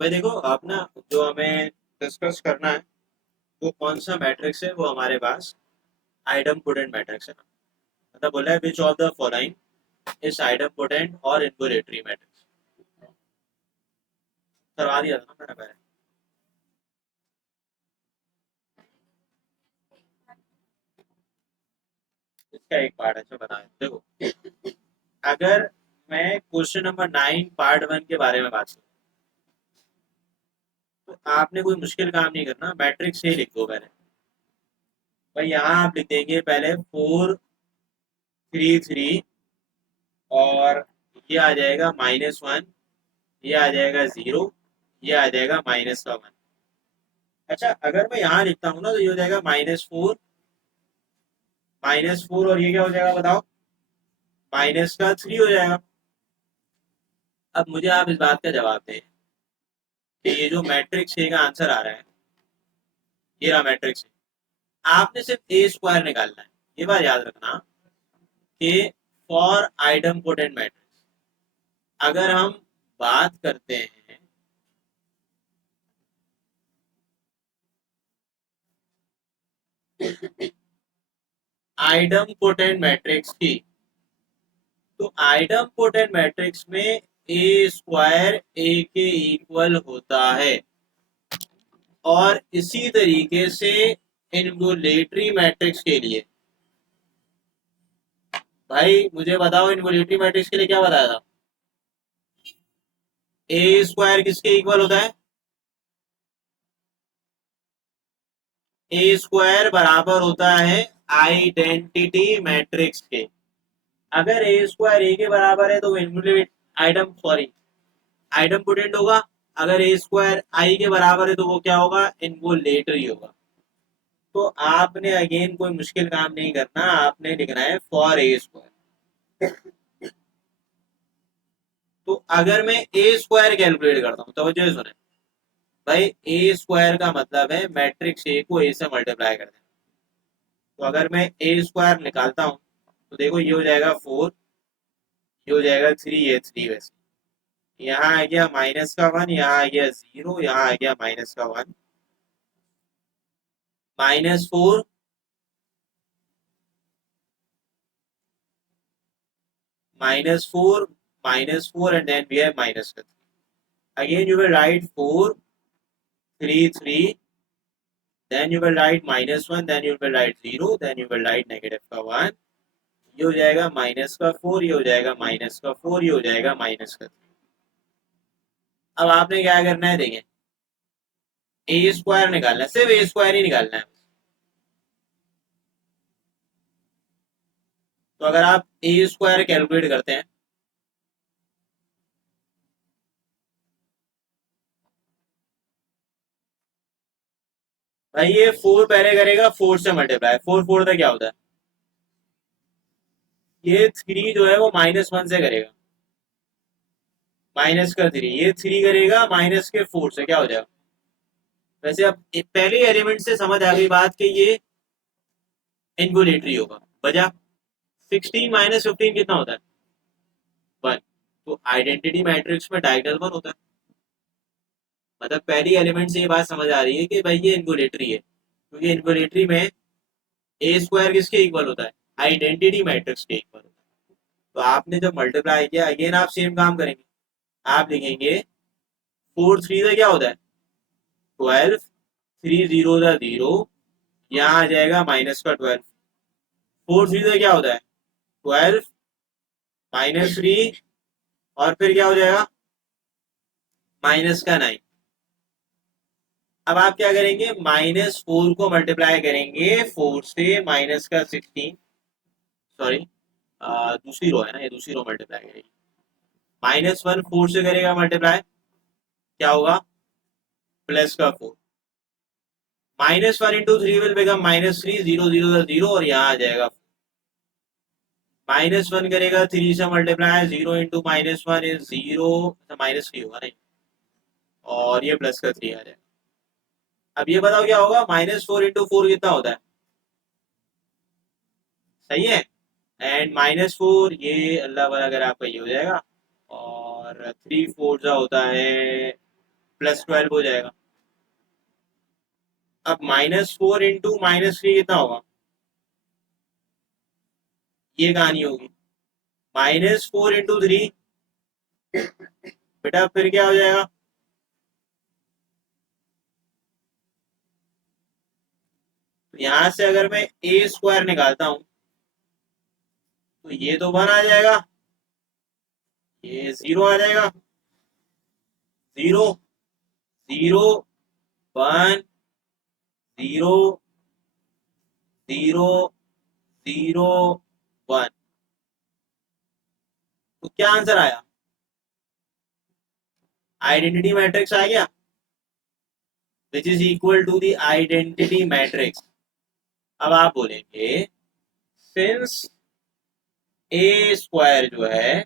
भाई देखो आप ना, जो हमें डिस्कस करना है वो कौन सा मैट्रिक्स है, वो हमारे पास आइडम पोटेंट मैट्रिक्स है। मतलब बोला है which of the following is idem potent और इन्वोलेटरी मैट्रिक्स। करवा दिया था ना मैंने पहले। इसका एक पार्ट है, जो बना है देखो। अगर मैं क्वेश्चन नंबर 9 पार्ट 1 के बारे में बात करूँ, तो आपने कोई मुश्किल काम नहीं करना, मैट्रिक्स ही लिख दो पहले। भाई यहाँ आप लिख देंगे पहले 4 3 3, और ये आ जाएगा -1, ये आ जाएगा 0, ये आ जाएगा -1। अच्छा, अगर मैं यहाँ लिखता हूँ ना, तो ये हो जाएगा -4 और ये क्या हो जाएगा बताओ, -3 हो जाएगा। अब मुझे आप इस बात का जवाब दें कि ये जो मैट्रिक्स ए का आंसर आ रहा है, ये रहा मैट्रिक्स ए। आपने सिर्फ ए स्क्वायर निकालना है। ये बात याद रखना कि फॉर आइडम पोटेंट मैट्रिक्स, अगर हम बात करते हैं आइडम पोटेंट मैट्रिक्स की, तो आइडम पोटेंट मैट्रिक्स में ए स्क्वायर ए के इक्वल होता है। और इसी तरीके से इन्वोलेटरी मैट्रिक्स के लिए, भाई मुझे बताओ इन्वोलेटरी मैट्रिक्स के लिए क्या बताया था। ए स्क्वायर किसके इक्वल होता है? ए स्क्वायर बराबर होता है आइडेंटिटी मैट्रिक्स के। अगर ए स्क्वायर ए के बराबर है तो इन्वोलेट आइडम सॉरी आइडम पोटेंट होगा। अगर ए स्क्वायर आई के बराबर है तो वो क्या होगा, इन्वोलेटरी होगा। तो आपने अगेन कोई मुश्किल काम नहीं करना, आपने लिखना है फॉर ए स्क्वायर। तो अगर मैं ए स्क्वायर कैलकुलेट करता हूँ, तो जो सुने भाई, ए स्क्वायर का मतलब है मैट्रिक्स ए को ए से मल्टीप्लाई कर देना। तो अगर मैं ए स्क्वायर निकालता हूँ, तो देखो ये हो जाएगा 4, ये हो जाएगा 3, ये 3 वैसे। यहाँ आ गया -1, यहाँ आ गया 0, यहाँ आ गया -1। -4, -4, -4, and then we have -3. Again you will write 4 3 3, then you will write -1, then you will write 0, then you will write -1। ये हो जाएगा -4, ये हो जाएगा -4, ये हो जाएगा -3। अब आपने क्या करना है, देखें, ए स्क्वायर निकालना है, सिर्फ ए स्क्वायर ही निकालना है। तो अगर आप ए स्क्वायर कैलकुलेट करते हैं, भाई ये 4 पहले करेगा 4 से मल्टीप्लाई, 4 4 तक क्या होता है, ये 3 जो है वो -1 से करेगा, -3, ये 3 करेगा माइनस के 4 से, क्या हो जाएगा। वैसे अब पहले एलिमेंट से समझ आ गई बात कि ये इन्वोलेटरी होगा। वजह 16 -15 कितना होता है, 1। तो आइडेंटिटी मैट्रिक्स में डायगोनल 1 होता है। मतलब पहली एलिमेंट से ये बात समझ आ रही है कि भाई ये इन्वोलेटरी है, क्योंकि इन्वोलेटरी में ए स्क्वायर किसके इक्वल होता है, आइडेंटिटी मैट्रिक्स के इक्वल होता है। तो आपने जब मल्टीप्लाई किया, अगेन आप सेम काम करेंगे। आप लिखेंगे 4 3 का क्या होता है, 12, 3 0 का 0, यहाँ आ जाएगा माइनस का 12। 4 3 का क्या होता है, 12, -3, और फिर क्या हो जाएगा, -9। अब आप क्या करेंगे, -4 को मल्टीप्लाई करेंगे 4 से, -16, सॉरी, दूसरी रो है ना, ये दूसरी रो मल्टीप्लाई करेगी। -1 4 से करेगा मल्टीप्लाई, क्या होगा, +4। -1 × 3 विल बिकम -3, 0 0 0, और यहाँ आ जाएगा -1 करेगा 3 से मल्टीप्लाई, 0 × -1 इज 0, -3 होगा नहीं, और ये +3 आ जाएगा। अब ये बताओ क्या होगा, -4 × 4 कितना होता है, सही है। एंड -4 ये अल्लाह वाला, अगर आपका ये हो जाएगा, और 3 4 होता है +12 हो जाएगा। अब -4 इंटू -3 कितना होगा, ये कहानी होगी। -4 इंटू 3 बेटा फिर क्या हो जाएगा, तो यहां से अगर मैं a² निकालता हूं तो ये तो 1 आ जाएगा, ये 0 आ जाएगा। 0 0 1 0 0 0 1, तो क्या आंसर आया, आइडेंटिटी मैट्रिक्स आ गया, which is equal to the identity matrix. अब आप बोलेंगे सिंस a² जो है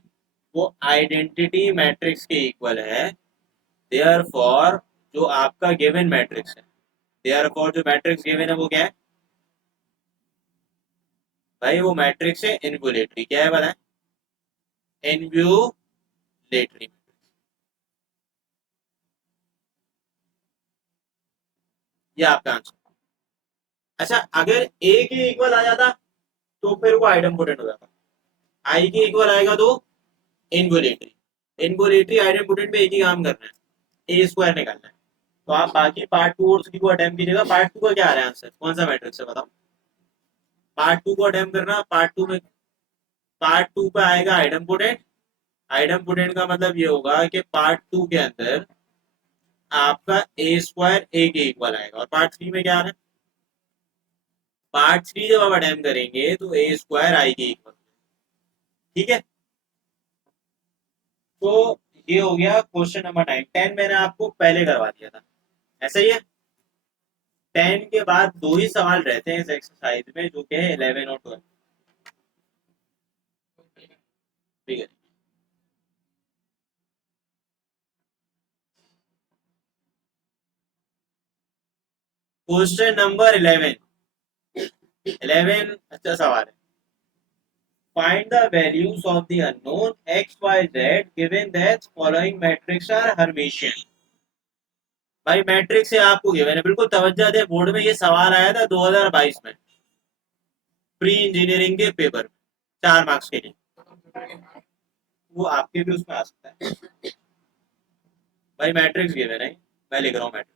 वो आइडेंटिटी मैट्रिक्स के इक्वल है, देयरफॉर जो आपका गिवन मैट्रिक्स है, देयरफॉर जो मैट्रिक्स गिवन है वो क्या है भाई, वो मैट्रिक्स है इन्वोलेटरी। क्या है बताएं, इन्वोलेटरी। ये आपका आंसर। अच्छा अगर a के इक्वल आ जाता तो फिर वो आइडेम्पोटेंट हो जाता, आई के इक्वल आएगा तो इन्वोलेटरी। इन्वोलेटरी आइडेम्पोटेंट में एक ही काम करना है, a² निकालना है। तो आप बाकी पार्ट 2 और 3 को अटेम्प्ट कीजिएगा। पार्ट 2 का क्या आ रहा है आंसर, कौन सा मैट्रिक्स है बताओ। पार्ट 2 को अटेम्प्ट करना, पार्ट 2 में, पार्ट 2 पे आएगा आइडेम्पोटेंट। आइडेम्पोटेंट का मतलब ये होगा कि पार्ट 2 के अंदर आपका a² a के इक्वल आएगा। और पार्ट 3 में क्या आ रहा है, पार्ट 3 जब आप अटेम्प्ट करेंगे तो a² i के इक्वल। ठीक है, तो ये हो गया क्वेश्चन नंबर 9। 10 मैंने आपको पहले करवा दिया था, ऐसा ही है। 10 के बाद 2 ही सवाल रहते हैं इस एक्सरसाइज में, जो कि है 11 और 12। ठीक है, क्वेश्चन नंबर 11। 11 अच्छा सवाल है। Find the values of the unknown x, y, z given that following matrix are Hermitian। भाई मैट्रिक्स से आपको गिवन है, बिल्कुल तवज्जो दे, बोर्ड में ये सवाल आया था 2022 में, प्री इंजीनियरिंग के पेपर में, 4 मार्क्स के लिए। वो आपके भी उसमें आ सकता है। भाई मैट्रिक्स गिवन है, मैं लिख रहा हूँ मैट्रिक्स।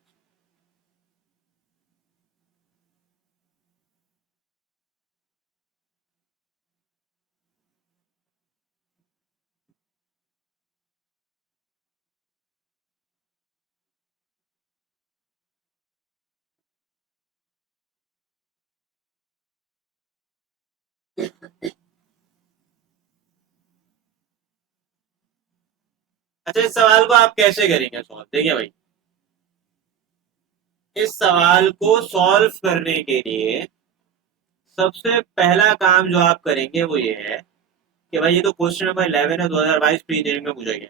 अच्छा इस सवाल को आप कैसे करेंगे सॉल्व, देखिए भाई, इस सवाल को सॉल्व करने के लिए सबसे पहला काम जो आप करेंगे वो ये है कि भाई ये तो क्वेश्चन नंबर 11 है, 2022 प्री इंजीनियरिंग में पूछा गया।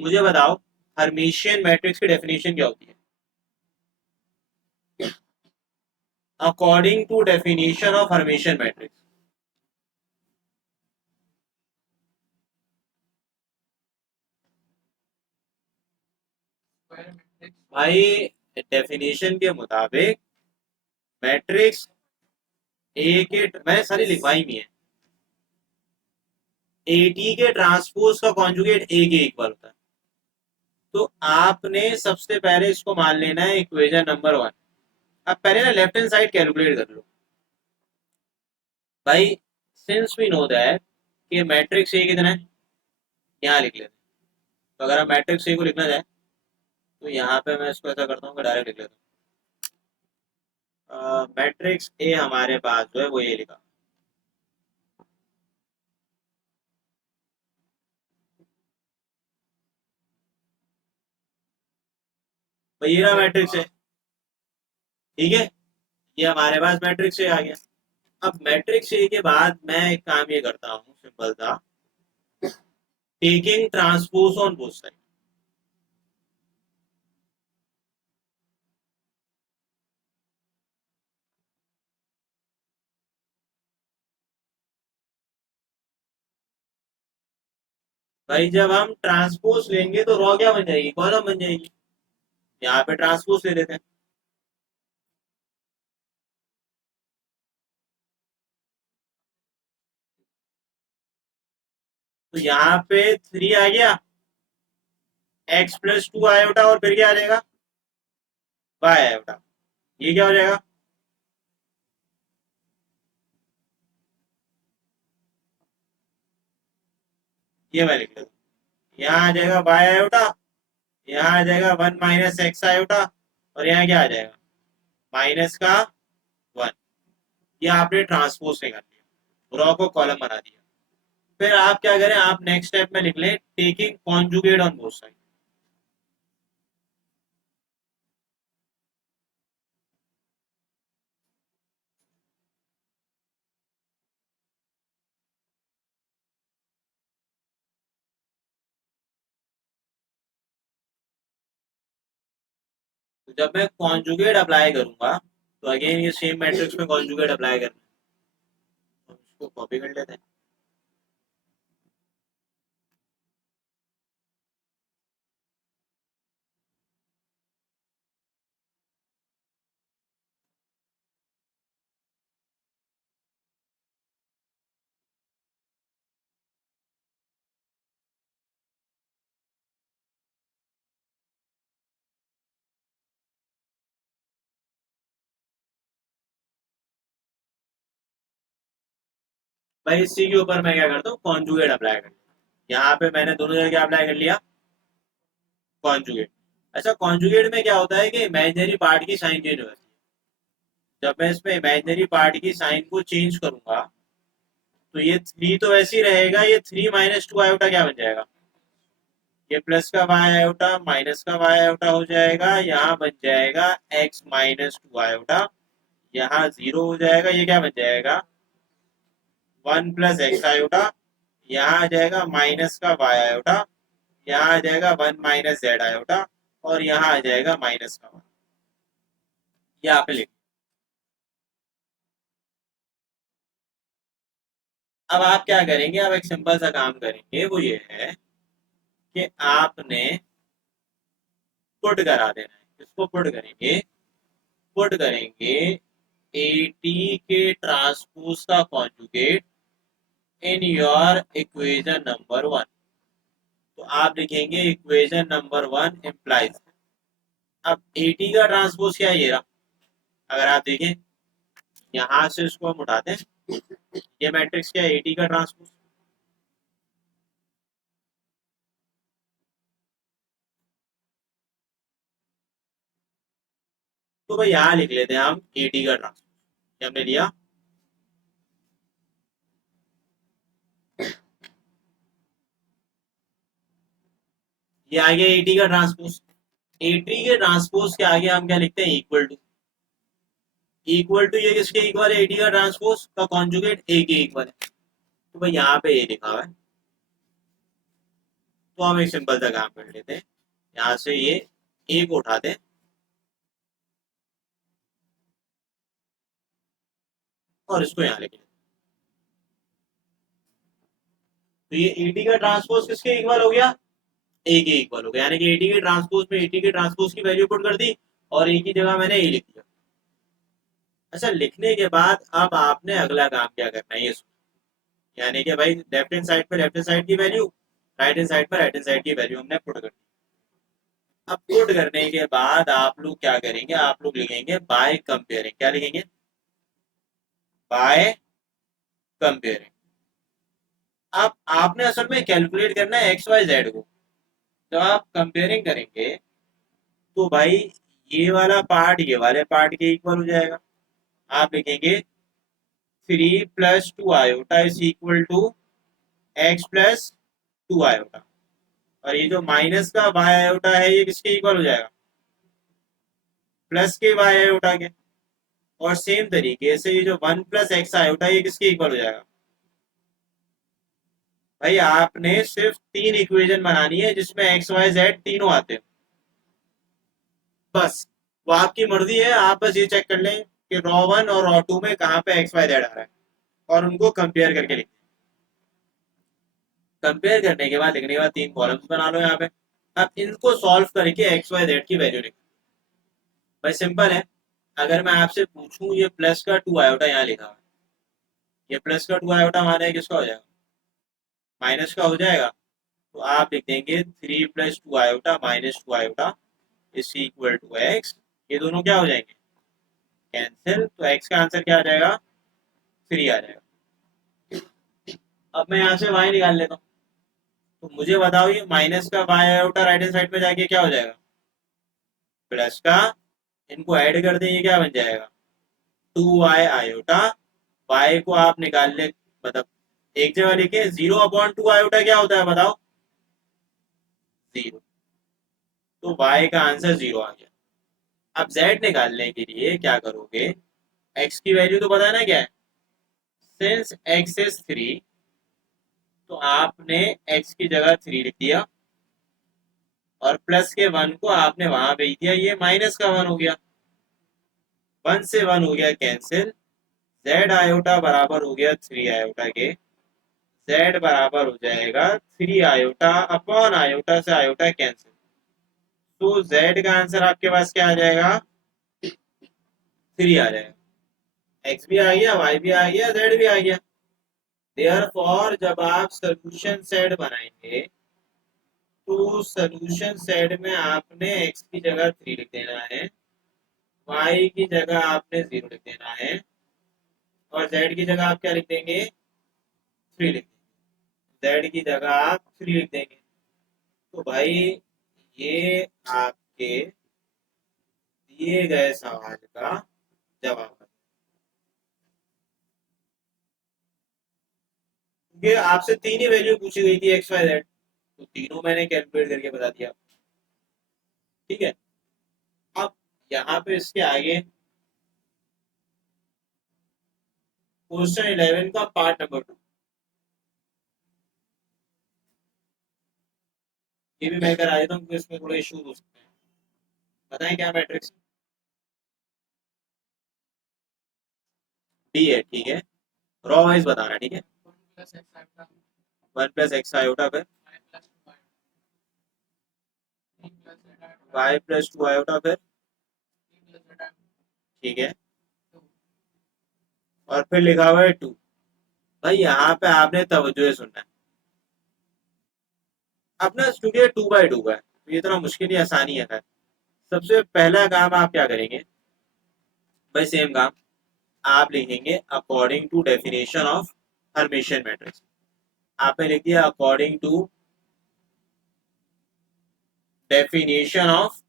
मुझे बताओ हर्मिशियन मैट्रिक्स की डेफिनेशन क्या होती है, according to definition of Hermitian matrix. भाई डेफिनेशन के मुताबिक मैट्रिक्स ए के, मैंने सारी लिखवाई भी है, एटी के ट्रांसपोज का कॉन्जुगेट ए के इक्वल होता है। तो आपने सबसे पहले इसको मान लेना है इक्वेशन नंबर 1। अब पहले ना लेफ्ट हैंड साइड कैलकुलेट कर लो भाई, सिंस वी नो दैट कि मैट्रिक्स ए कितना है, यहाँ लिख लेते हैं। तो अगर हम मैट्रिक्स ए को लिखना चाहे तो यहाँ पे मैं इसको ऐसा करता हूँ कि डायरेक्ट लिख लेता हूँ। मैट्रिक्स ए हमारे पास जो है वो ये लिखा, तो ये रहा मैट्रिक्स ए। ठीक है, ये हमारे पास मैट्रिक्स ए आ गया। अब मैट्रिक्स ए के बाद मैं एक काम ये करता हूँ सिंपल सा, taking transpose on both side. भाई जब हम ट्रांसपोज लेंगे तो रॉ क्या बन जाएगी, कॉलम बन जाएगी। यहाँ पे ट्रांसपोज ले लेते हैं। तो यहाँ पे 3 आ गया, x+2 आयोटा, और फिर क्या आ जाएगा, y आयोटा। ये क्या हो जाएगा, ये मैं लिख लेता हूँ। यहाँ आ जाएगा y आयोटा, यहाँ आ जाएगा 1 - x आयोटा, और यहाँ क्या आ जाएगा, माइनस का 1। ये आपने ट्रांसपोज से कर लिया, रॉ को कॉलम बना दिया। फिर आप क्या करें, आप नेक्स्ट स्टेप में लिख लें taking conjugate on both side. तो जब मैं कॉन्जुगेट अप्लाई करूंगा, तो अगेन ये सेम मैट्रिक्स में कॉन्जुगेट अप्लाई करना है। इसको कॉपी कर लेते हैं। भाई इसी के ऊपर मैं क्या करता हूँ, कॉन्जुगेट अप्लाई करता हूँ। यहाँ पे मैंने दोनों जगह क्या अप्लाई कर लिया, कॉन्जुगेट। अच्छा, कॉन्जुगेट में क्या होता है कि इमेजिनरी पार्ट की साइन चेंज हो जाती है। जब मैं इसमें इमेजिनरी पार्ट की साइन को चेंज करूंगा, तो ये 3 तो वैसे ही रहेगा, ये 3 - 2 आयोटा क्या बन जाएगा, ये प्लस का वाई आयोटा माइनस का वाई आयोटा हो जाएगा। यहाँ बन जाएगा x - 2 आयोटा, यहाँ 0 हो जाएगा। ये क्या बन जाएगा, 1 + x आयोटा। यहाँ आ जाएगा माइनस का वाई आयोटा, यहाँ आ जाएगा 1 - z आयोटा, और यहाँ आ जाएगा माइनस का 1। यहाँ पे लिख। अब आप क्या करेंगे, अब एक सिंपल सा काम करेंगे, वो ये है कि आपने पुट करा देना है। इसको पुट करेंगे, पुट करेंगे 80 के ट्रांसपोज का conjugate in your equation number 1। तो आप लिखेंगे इक्वेशन नंबर 1 इम्प्लाइज। अब 80 का ट्रांसपोज क्या है, ये रहा। अगर आप देखें, यहां से इसको हम उठाते हैं, ये मैट्रिक्स क्या है, 80 का ट्रांसपोज। तो भाई यहाँ लिख लेते हैं हम 80 का ट्रांसपोज, ये हमने लिया। ये आ गया 80 का ट्रांसपोज। 80 के ट्रांसपोज के आगे हम क्या लिखते हैं, इक्वल टू। इक्वल टू ये किसके इक्वल है, 80 का ट्रांसपोज का कॉन्जुगेट ए के इक्वल है। तो भाई यहाँ पे ए लिखा हुआ है। तो हम एक सिंपल सा काम कर लेते हैं, यहाँ से ये ए को उठाते हैं और इसको यहाँ लिख लेते हैं। तो ये 80 का ट्रांसपोज किसके इक्वल हो गया, ए के इक्वल हो गया। यानी कि 80 के ट्रांसपोज में 80 के ट्रांसपोज की वैल्यू पुट कर दी, और ए की जगह मैंने ए लिख दिया। अच्छा, लिखने के बाद अब आपने अगला काम क्या करना है, ये यानी कि भाई लेफ्ट हैंड साइड पे लेफ्ट हैंड साइड की वैल्यू, राइट हैंड साइड पे राइट हैंड साइड की वैल्यू हमने पुट कर दी। अब पुट करने के बाद आप लोग क्या करेंगे, आप लोग लिखेंगे बाय कंपेयरिंग। क्या लिखेंगे, बाय कंपेयरिंग। अब आपने असल में कैलकुलेट करना है एक्स वाई जेड को। जब आप कंपेयरिंग करेंगे, तो भाई ये वाला पार्ट ये वाले पार्ट के इक्वल हो जाएगा। आप लिखेंगे 3 + 2 iota is equal to x + 2 iota, और ये जो माइनस का वाई आयोटा है, ये किसके इक्वल हो जाएगा, प्लस के वाई आयोटा के। और सेम तरीके से ये जो 1 + x आयोटा, ये किसके इक्वल हो जाएगा। भाई आपने सिर्फ 3 इक्वेशन बनानी है जिसमें एक्स वाई जेड तीनों आते हैं, बस। वो आपकी मर्जी है, आप बस ये चेक कर लें कि रॉ 1 और रॉ 2 में कहाँ पे एक्स वाई जेड आ रहा है, और उनको कंपेयर करके लिखें। कंपेयर करने के बाद लिखने के बाद 3 कॉलम्स बना लो यहाँ पे। अब इनको सॉल्व करके एक्स वाई जेड की वैल्यू लिखो। भाई सिंपल है। अगर मैं आपसे पूछूं ये प्लस का 2 आयोटा यहाँ लिखा हुआ है, ये प्लस का 2 आयोटा माना है किसका हो जाएगा, माइनस का हो जाएगा। तो आप लिख देंगे 3 + 2 iota -2 iota is equal to x. ये दोनों क्या हो जाएंगे, कैंसिल। तो एक्स का आंसर क्या आ जाएगा, 3 आ जाएगा। अब मैं यहाँ से वाई निकाल लेता हूँ। तो मुझे बताओ ये माइनस का Y iota right hand side में जाके क्या हो जाएगा, प्लस का, इनको ऐड कर दें ये क्या बन जाएगा 2y आयोटा। y को आप निकाल ले, मतलब एक जगह लिखे 0/2 आयोटा क्या होता है बताओ, 0। तो y का आंसर 0 आ गया। अब z निकालने के लिए क्या करोगे, x की वैल्यू तो पता है ना क्या है, सिंस x इज 3 तो आपने x की जगह 3 लिख दिया और प्लस के 1 को आपने वहां भेज दिया, ये माइनस का 1 हो गया, 1 से 1 हो गया कैंसिल। z आयोटा बराबर हो गया 3 आयोटा के, z बराबर हो जाएगा 3 आयोटा अपॉन आयोटा से आयोटा कैंसिल। तो z का आंसर आपके पास क्या आ जाएगा, 3 आ जाएगा। x भी आ गया, y भी आ गया, z भी आ गया। देयरफॉर जब आप सोल्यूशन सेट बनाएंगे तो सोल्यूशन सेट में आपने x की जगह 3 लिख देना है, y की जगह आपने 0 लिख देना है और z की जगह आप क्या लिख देंगे, 3 लिख देंगे। z की जगह आप 3 लिख देंगे। तो भाई ये आपके दिए गए सवाल का जवाब है। क्योंकि आपसे 3 ही वैल्यू पूछी गई थी एक्स वाई जेड, तो तीनों मैंने कैलकुलेट करके बता दिया। ठीक है। अब यहाँ पे इसके आगे क्वेश्चन 11 का पार्ट नंबर 2, ये भी मैं करा देता हूँ क्योंकि इसमें थोड़े इश्यूज हो सकते हैं। बताएं क्या मैट्रिक्स, डी है, ठीक है। रॉ वाइज बताना, ठीक है। 1 + x आयोटा पे y + 2 आयोटा पे, ठीक है। और फिर लिखा हुआ है 2। भाई यहाँ पे आपने तवज्जो से सुनना है अपना, क्योंकि 2/2 है तो ये इतना मुश्किल ही आसानी है। सबसे पहला काम आप क्या करेंगे, भाई सेम काम आप लिखेंगे according to definition of Hermitian matrix. आपने लिख दिया अकॉर्डिंग टू डेफिनेशन ऑफ,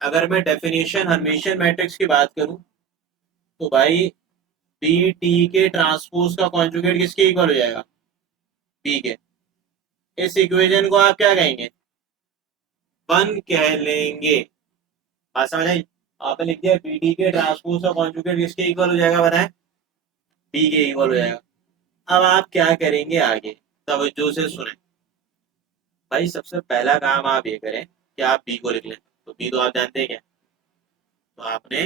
अगर मैं डेफिनेशन हर्मिशियन मैट्रिक्स की बात करूं तो भाई बी टी के ट्रांसपोज का कॉन्जुगेट किसके इक्वल हो जाएगा, बी के। इस इक्वेशन को आप क्या कहेंगे, 1 कह लेंगे। बात समझ आई। आपने लिख दिया बी टी के ट्रांसपोज का कॉन्जुगेट किसके इक्वल हो जाएगा बताएं, बी के इक्वल हो जाएगा। अब आप क्या करेंगे आगे, तवज्जो से सुने। भाई सबसे पहला काम आप ये करें कि आप बी को लिख लें। तो बी तो आप जानते हैं क्या, तो आपने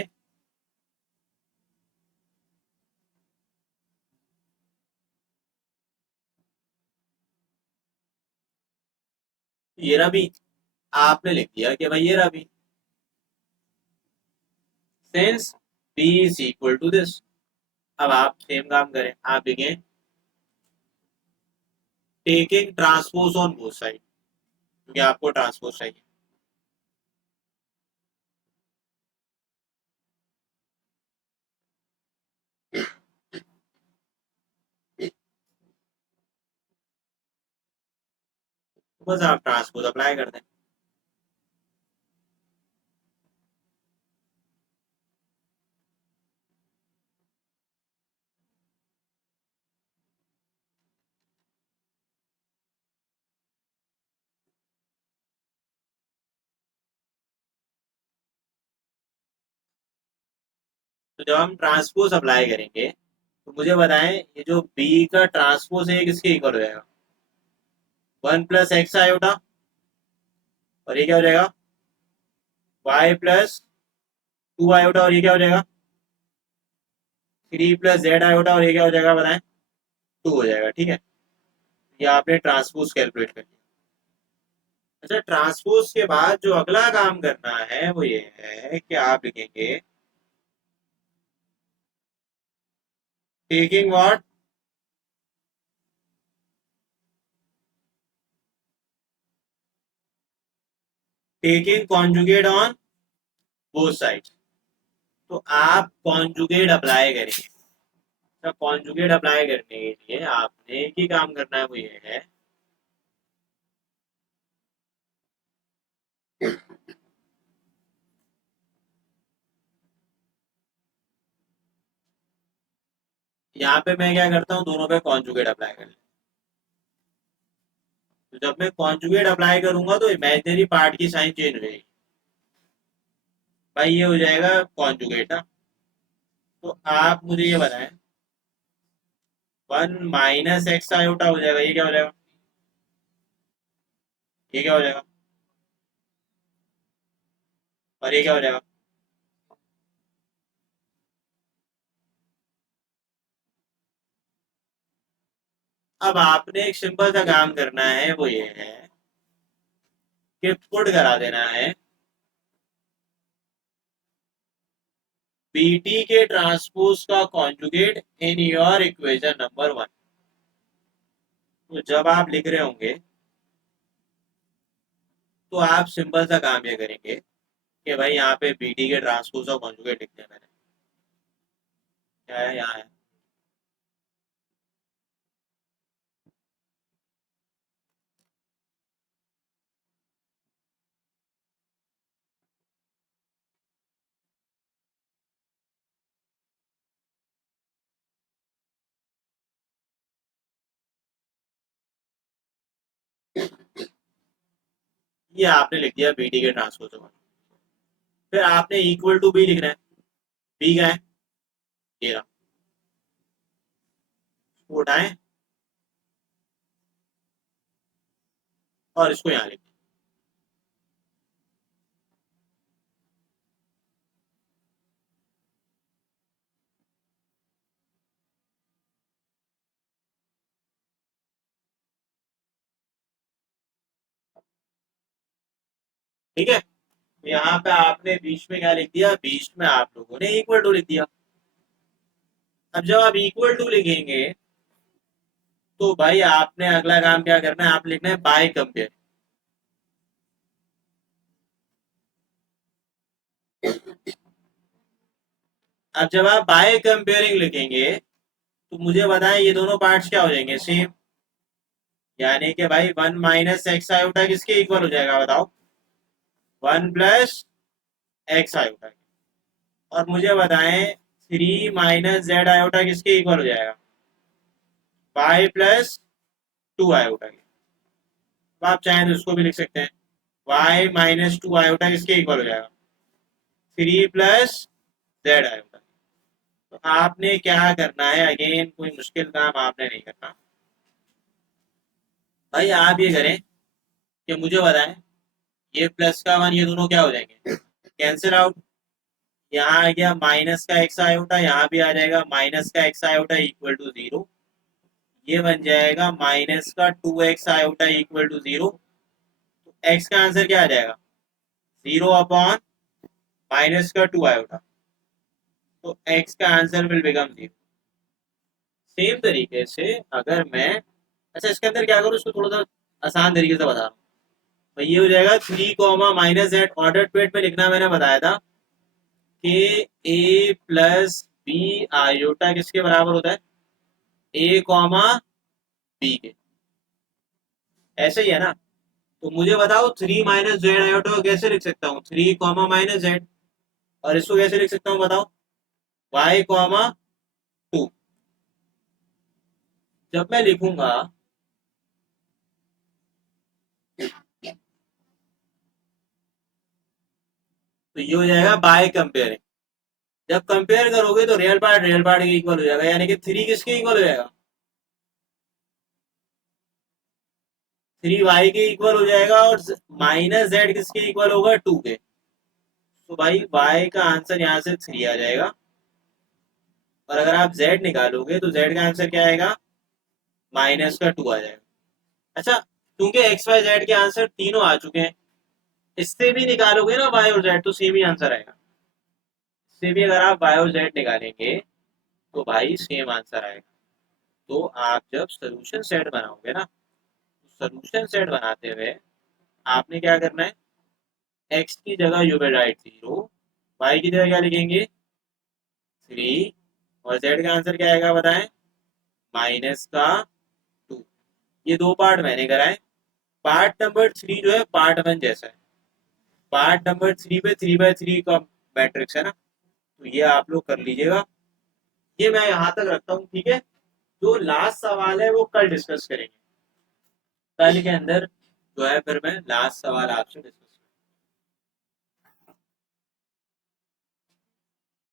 ये रहा बी, आपने लिख दिया कि भाई ये रहा B, since B is equal to this. अब आप सेम काम करें, आप लिखें taking transpose on both side, क्योंकि आपको ट्रांसपोज चाहिए। तो बस आप ट्रांसपोज अप्लाई कर दें। तो जब हम ट्रांसपोज अप्लाई करेंगे तो मुझे बताएं ये जो बी का ट्रांसपोज है किसके इक्वल हो जाएगा, 1 + x आयोटा, और ये क्या हो जाएगा y + टू आयोटा और ये क्या हो जाएगा, 3 प्लस जेड आयोटा और ये क्या हो जाएगा बताएं, 2 हो जाएगा। ठीक है, ये आपने ट्रांसपोज कैलकुलेट कर लिया। अच्छा, ट्रांसपोज के बाद जो अगला काम करना है वो ये है कि आप लिखेंगे taking what, taking conjugate on both side. तो आप कॉन्जुगेट अप्लाई करेंगे। तो कॉन्जुगेट अप्लाई करने के लिए आपने एक ही काम करना है, वो ये है यहाँ पे मैं क्या करता हूँ, दोनों पे कॉन्जुगेट अप्लाई कर लेता हूं। तो जब मैं कॉन्जुगेट अप्लाई करूंगा तो इमेजिनरी पार्ट की साइन चेंज हो जाएगी। भाई ये हो जाएगा कॉन्जुगेट ना। तो आप मुझे ये बताएं, 1 - x आयोटा हो जाएगा, ये क्या हो जाएगा, ये क्या हो जाएगा, और ये क्या हो जाएगा। अब आपने एक सिंपल सा काम करना है, वो ये है कि पुट करा देना है बीटी के ट्रांसपोज का conjugate in your equation number 1। तो जब आप लिख रहे होंगे तो आप सिंपल सा काम ये करेंगे कि भाई यहाँ पे बीटी के ट्रांसपोज का कॉन्जुगेट लिख दिया मैंने, क्या है यहाँ है। ये आपने लिख दिया बीटी के ट्रांसपोज का। फिर आपने इक्वल टू बी लिखना है। बी का है ये रहा, इसको उठाएं और इसको यहाँ लिख। ठीक है, यहाँ पे आपने बीच में क्या लिख दिया, बीच में आप लोगों ने इक्वल टू लिख दिया। अब जब आप इक्वल टू लिखेंगे तो भाई आपने अगला काम क्या करना है, आप लिखना है बाय कंपेयर। अब जब आप बाय कंपेयरिंग लिखेंगे तो मुझे बताएं ये दोनों पार्ट्स क्या हो जाएंगे, सेम। यानी कि भाई 1 - x आयोटा किसके इक्वल हो जाएगा बताओ, 1 + x आयोटा। और मुझे बताएं 3 - z आयोटा किसके इक्वल हो जाएगा, y + 2 आयोटा के। तो आप चाहें तो उसको भी लिख सकते हैं, y - 2 आयोटा किसके इक्वल हो जाएगा, 3 + z आयोटा। तो आपने क्या करना है, अगेन कोई मुश्किल काम आपने नहीं करना। भाई आप ये करें कि मुझे बताएं ये प्लस का वन, ये दोनों क्या हो जाएंगे, कैंसिल आउट। यहाँ आ गया माइनस का एक्स आयोटा, यहाँ भी आ जाएगा माइनस का एक्स आयोटा इक्वल टू 0। ये बन जाएगा माइनस का 2 x आयोटा इक्वल टू 0। तो एक्स का आंसर क्या आ जाएगा, 0 अपॉन माइनस का 2 आयोटा। तो एक्स का आंसर विल बिकम 0। सेम तरीके से अगर मैं, अच्छा इसके अंदर क्या करूँ, उसको थोड़ा सा आसान तरीके से बता रहा हूँ। तो ये हो जाएगा 3 - ऑर्डर पेट में लिखना मैंने बताया था कि a + b आयोटा किसके बराबर होता है, a, b के। ऐसे ही है ना। तो मुझे बताओ 3 - z आयोटा को कैसे लिख सकता हूँ, 3, - z। और इसको कैसे लिख सकता हूँ बताओ, y, 2। जब मैं लिखूंगा तो ये हो जाएगा बाय कंपेयरिंग। जब कंपेयर करोगे तो रियल पार्ट के इक्वल हो जाएगा, यानी कि 3 किसके इक्वल हो जाएगा, 3 y के इक्वल हो जाएगा, और -z किसके इक्वल होगा, 2 के। तो भाई y का आंसर यहाँ से 3 आ जाएगा, और अगर आप z निकालोगे तो z का आंसर क्या आएगा, -2 आ जाएगा। अच्छा, क्योंकि एक्स वाई जेड के आंसर तीनों आ चुके हैं, इससे भी निकालोगे ना y और z तो सेम ही आंसर आएगा। इससे भी अगर आप y और z निकालेंगे तो भाई सेम आंसर आएगा। तो आप जब सोल्यूशन सेट बनाओगे ना, तो सोल्यूशन सेट बनाते हुए आपने क्या करना है, x की जगह यू विल राइट 0, y की जगह क्या लिखेंगे 3, और z का आंसर क्या आएगा बताएं, -2। ये दो पार्ट मैंने कराए। पार्ट नंबर 3 जो है पार्ट 1 जैसा है। पार्ट नंबर 3 पे 3/3 का मैट्रिक्स है ना, तो ये आप लोग कर लीजिएगा। ये मैं यहाँ तक रखता हूँ, ठीक है। जो लास्ट सवाल है वो कल डिस्कस करेंगे, कल के अंदर जो है फिर मैं लास्ट सवाल आपसे डिस्कस